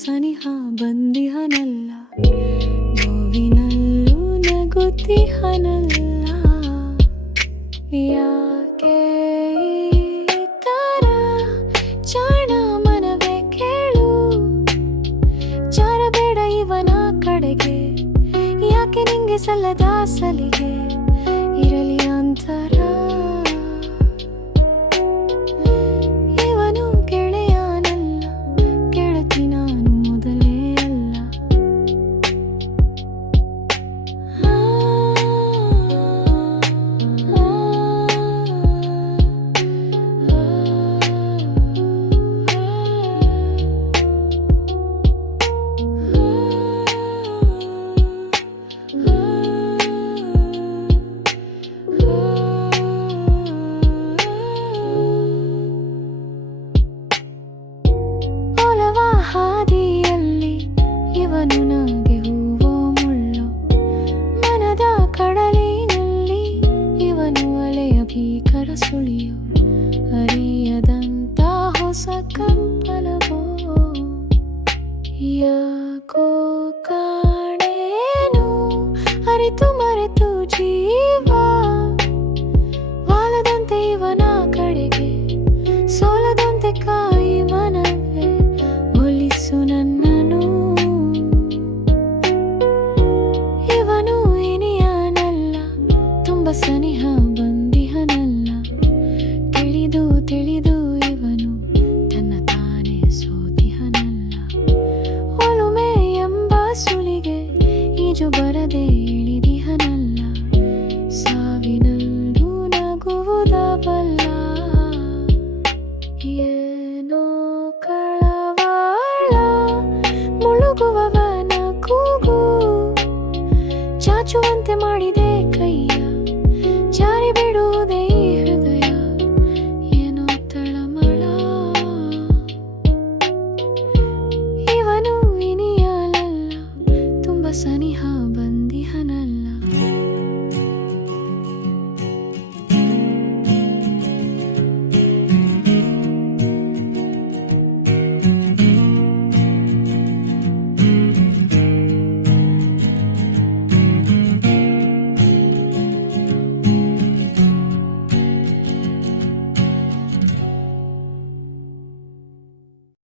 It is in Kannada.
ಸನಿಹ ಬಂದಿಹನಲ್ಲ, ನೋವಿನಲ್ಲೂ ನಗುತ್ತಿಹನಲ್ಲ. ಯಾಕೆ ಈ ಥರ ಜಾಣ ಮನವೇ ಕೇಳು, ಜಾರಬೇಡ ಇವನ ಕಡೆಗೆ. ಯಾಕೆ ನಿಂಗೆ ಸಲ್ಲದ ಸಲಿಗೆ ಇರಲಿ ಅಂತರ. ಇವನು ಗೆಳೆಯನಲ್ಲ, ಗೆಳತಿ ನಾನು ಮೊದಲೇ ಅಲ್ಲ. ಹಾದಿಯಲ್ಲಿ ಇವನು ನನಗೆ ಹೂವೋ ಮುಳ್ಳು, ಮನದ ಕಡಲಿನಲ್ಲಿ ಇವನು ಅಲೆಯ ಭೀಕರ ಸುಳಿಯು, ಅರಿಯದಂತ ಹೊಸ ಕಂಪನವೋ.